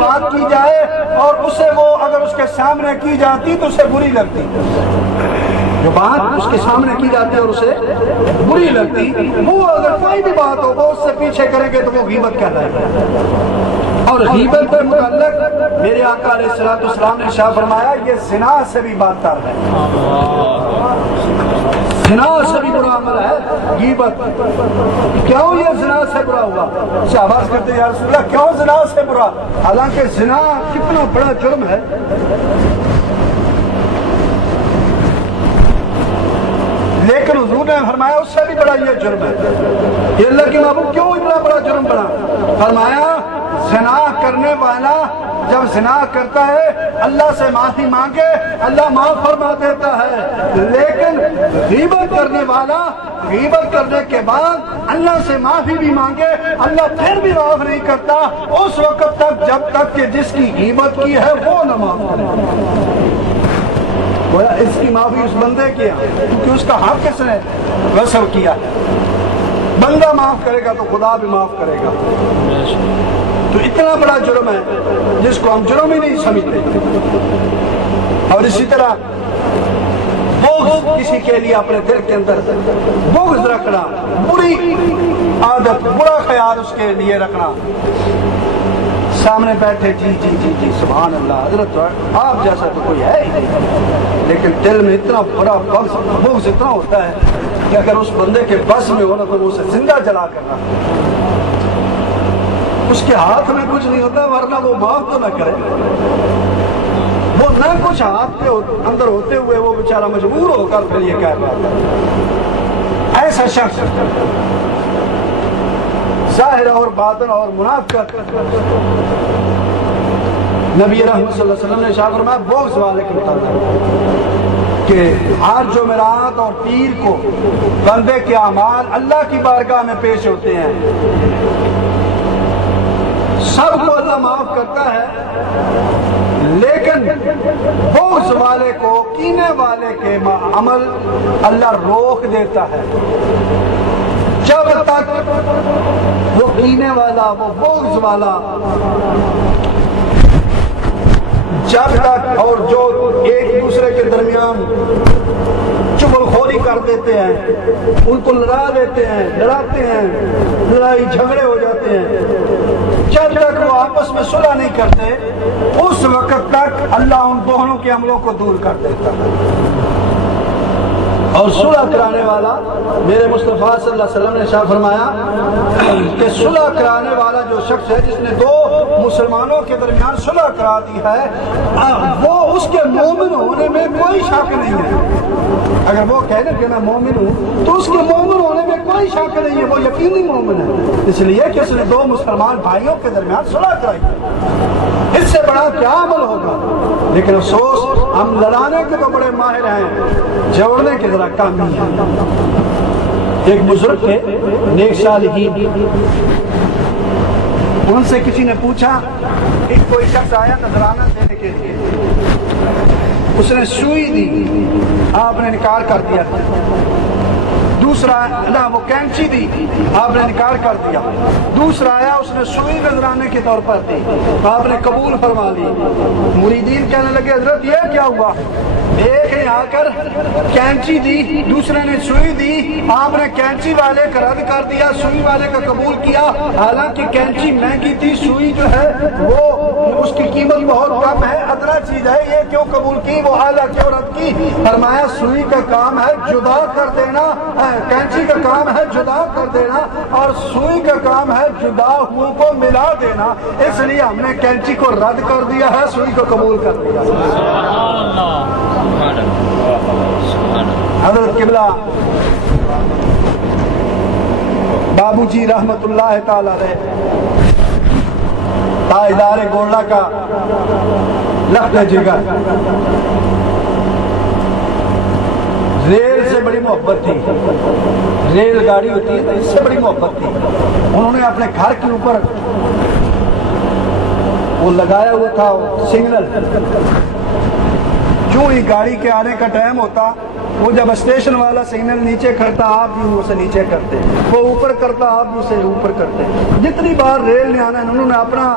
بات کی جائے اور اسے وہ اگر اس کے سامنے کی جاتی تو اسے بری لگتی، جو بات اس کے سامنے کی جاتی ہے اور اسے بری لگتی، وہ اگر کوئی بھی بات ہو وہ اس سے پیچھے کریں گے تو وہ غیبت کہلائے گا۔ اور غیبت کے متعلق میرے آقا علیہ السلام نے ارشاد فرمایا یہ زنا سے بھی بدتر ہے، زنا سے بھی برا عمل ہے غیبت۔ کیوں یہ زنا سے برا ہوا؟ شہباز کرتے یا رسول اللہ کیوں زنا سے برا؟ حالانکہ زنا کتنا بڑا جرم ہے، لیکن حضور نے فرمایا اس سے بھی بڑا یہ جرم ہے۔ یہ اللہ کے محبوب کیوں اتنا بڑا جرم بنا؟ فرمایا زنا کرنے والا جب زنا کرتا ہے اللہ سے معافی مانگے اللہ معاف فرما دیتا ہے، لیکن غیبت کرنے والا غیبت کرنے کے بعد اللہ سے معافی بھی مانگے اللہ پھر بھی معاف نہیں کرتا اس وقت تک جب تک کہ جس کی غیبت کی ہے وہ نہ معاف کرے۔ گویا اس کی معافی اس بندے کی ہے کیونکہ اس کا حق کس نے غصب کیا ہے۔ بندہ معاف کرے گا تو خدا بھی معاف کرے گا۔ تو اتنا بڑا جرم ہے جس کو ہم جرم ہی نہیں سمجھتے۔ اور اسی طرح بغض کسی کے لیے اپنے دل کے اندر بغض رکھنا، بری عادت، برا خیال اس کے لیے رکھنا، سامنے بیٹھے جی جی جی جی سبحان اللہ حضرت آپ جیسا تو کوئی ہے ہی نہیں، لیکن دل میں اتنا بڑا بغض اتنا ہوتا ہے کہ اگر اس بندے کے بس میں ہو نا تو اسے زندہ جلا کرنا، اس کے ہاتھ میں کچھ نہیں ہوتا ورنہ وہ معاف تو نہ کرے، وہ نہ کچھ ہاتھ کے اندر ہوتے ہوئے وہ بیچارہ مجبور ہو کر پھر یہ کہہ پاتا ہے۔ ایسا شخص ظاہر اور باطن اور منافقت نبی رحمت صلی اللہ علیہ وسلم نے ارشاد فرمایا بغض والے کے متعلق کہ ہر جمعرات اور پیر کو بندے کے اعمال اللہ کی بارگاہ میں پیش ہوتے ہیں، سب کو اللہ معاف کرتا ہے، لیکن بغض والے کو کینے والے کے عمل اللہ روک دیتا ہے جب تک وہ کینے والا وہ بغض والا جب تک اور جو ایک دوسرے کے درمیان چغل خوری کر دیتے ہیں، ان کو لڑا دیتے ہیں، لڑاتے ہیں، لڑائی جھگڑے ہو جاتے ہیں، جب تک وہ آپس میں صلح نہیں کرتے اس وقت تک اللہ ان دونوں کے عملوں کو دور کر دیتا ہے۔ اور صلح کرانے والا میرے مصطفیٰ صلی اللہ علیہ وسلم نے ارشاد فرمایا کہ صلح کرانے والا جو شخص ہے جس نے دو مسلمانوں کے درمیان صلح کرا دی ہے وہ اس کے مومن ہونے میں کوئی شک نہیں ہے۔ اگر وہ کہہ دے کہ میں مومن ہوں تو اس کے مومن ہونے میں کوئی شک نہیں ہے، وہ یقینی مومن ہے، اس لیے کہ اس نے دو مسلمان بھائیوں کے درمیان صلح کرائی۔ اس سے بڑا کیا عمل ہوگا؟ لیکن افسوس ہم لڑانے کے تو بڑے ماہر ہیں، جوڑنے کے ذرا کم نہیں ہے۔ ایک بزرگ تھے نیک صالحین، ان سے کسی نے پوچھا کہ کوئی شخص آیا نذرانہ دینے کے لیے، اس نے سوئی دی، آپ نے انکار کر دیا، دوسرا نہ وہ کینچی دی، آپ نے انکار کر دیا، دوسرا آیا اس نے سوئی نذرانے کے طور پر دی، آپ نے قبول فرما لی۔ مریدین کہنے لگے حضرت یہ کیا ہوا؟ ایک نے آ کر کینچی دی، دوسرے نے سوئی دی، آپ نے کینچی والے کا رد کر دیا، سوئی والے کا قبول کیا، حالانکہ کینچی مہنگی تھی، سوئی جو ہے وہ اس کی قیمت بہت کم ہے، ادنا چیز ہے، یہ کیوں قبول کی، وہ اعلیٰ کیوں رد کی؟ فرمایا سوئی کا کام ہے جدا کر دینا، کینچی کا کام ہے جدا کر دینا، اور سوئی کا کام ہے جدا ہوں کو ملا دینا، اس لیے ہم نے کینچی کو رد کر دیا ہے، سوئی کو قبول کر دیا۔ حضرت قبلہ بابو جی رحمت اللہ تعالی علیہ تاجدار گولڈا کا لخت جگر، ریل سے بڑی محبت تھی، ریل گاڑی ہوتی ہے اس سے بڑی محبت تھی۔ انہوں نے اپنے گھر کے اوپر وہ لگایا ہوا تھا سگنل، جو ہی گاڑی کے آنے کا ٹائم ہوتا وہ جب اسٹیشن والا سگنل نیچے کرتا آپ بھی اسے نیچے کرتے، وہ اوپر کرتا آپ بھی اسے اوپر کرتے، جتنی بار ریل نے آنا انہوں نے اپنا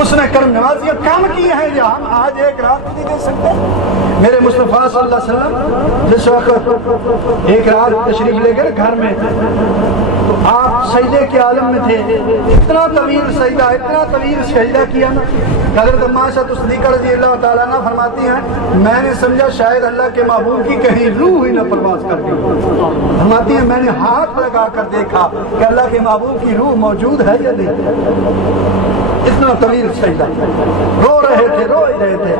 اس نے کرم نوازیاں کم کی ہیں یا ہم آج ایک رات نہیں دے سکتے؟ میرے مصطفیٰ صلی اللہ علیہ وسلم جس وقت ایک رات تشریف لے گئے گھر میں تو آپ سجدے کے عالم میں تھے، اتنا طویل سجدہ کیا نا، حضرت عائشہ صدیقہ رضی اللہ تعالیٰ عنہ فرماتی ہیں میں نے سمجھا شاید اللہ کے محبوب کی کہیں روح ہی نہ پرواز کر گئی۔ فرماتی ہیں میں نے ہاتھ لگا کر دیکھا کہ اللہ کے محبوب کی روح موجود ہے یا نہیں، اتنا طویل سجدہ، رو رہے تھے۔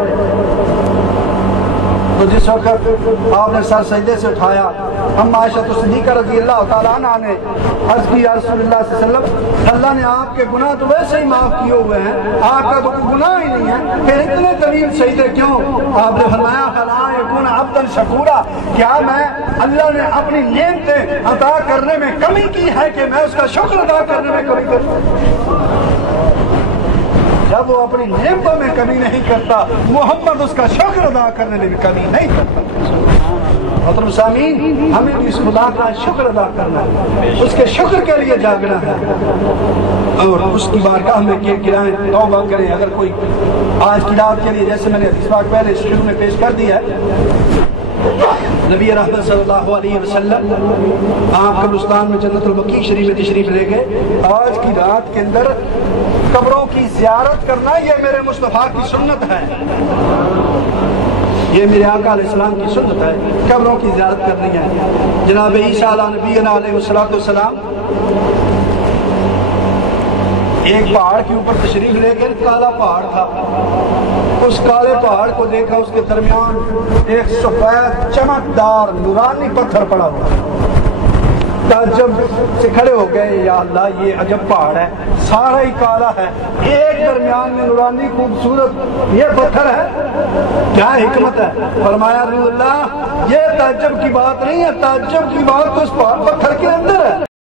تو جس وقت آپ نے سر سجدے سے اٹھایا، ہم عائشہ صدیقہ رضی اللہ تعالیٰ عنہ نے عرض کی یا رسول اللہ صلی اللہ علیہ وسلم اللہ نے آپ کے گناہ تو ویسے ہی معاف کیے ہوئے ہیں، آپ کا تو کوئی گناہ ہی نہیں ہے، پھر اتنے طویل سجدے کیوں؟ آپ نے فرمایا فَلَا يَكُونَ عَبْدًا شَكُورًا، کیا میں اللہ نے اپنی نعمتیں عطا کرنے میں کمی کی ہے کہ میں اس کا شکر ادا کرنے میں کمی کرتا؟ جب وہ اپنی نعمتوں میں کمی نہیں کرتا، محمد اس کا شکر ادا کرنے میں بھی کمی نہیں کرتا۔ محترم سامعین، ہمیں بھی اس خدا کا شکر ادا کرنا ہے، اس کے شکر کے لیے جاگنا ہے اور اس کی بارگاہ میں گرائیں، توبہ کریں۔ اگر کوئی آج کی رات کے لیے، جیسے میں نے اس بات پہلے شروع میں پیش کر دیا ہے، نبی رحمت صلی اللہ علیہ وسلم آپ قبرستان میں جنت البقیع شریف میں تشریف لے گئے۔ آج کی رات کے اندر قبروں کی زیارت کرنا یہ میرے مصطفیٰ کی سنت ہے، یہ میرے آقا علیہ السلام کی سنت ہے، قبروں کی زیارت کرنی ہے۔ جناب عیسیٰ نبینا علیہ السلام ایک پہاڑ کے اوپر تشریف لے گئے، کالا پہاڑ تھا، اس کالے پہاڑ کو دیکھا، اس کے درمیان ایک سفید چمکدار نورانی پتھر پڑا ہوا، تعجب سے کھڑے ہو گئے، یا اللہ یہ عجب پہاڑ ہے، سارا ہی کالا ہے، ایک درمیان میں نورانی خوبصورت یہ پتھر ہے، کیا حکمت ہے؟ فرمایا روح اللہ یہ تعجب کی بات نہیں ہے، تعجب کی بات تو اس پہاڑ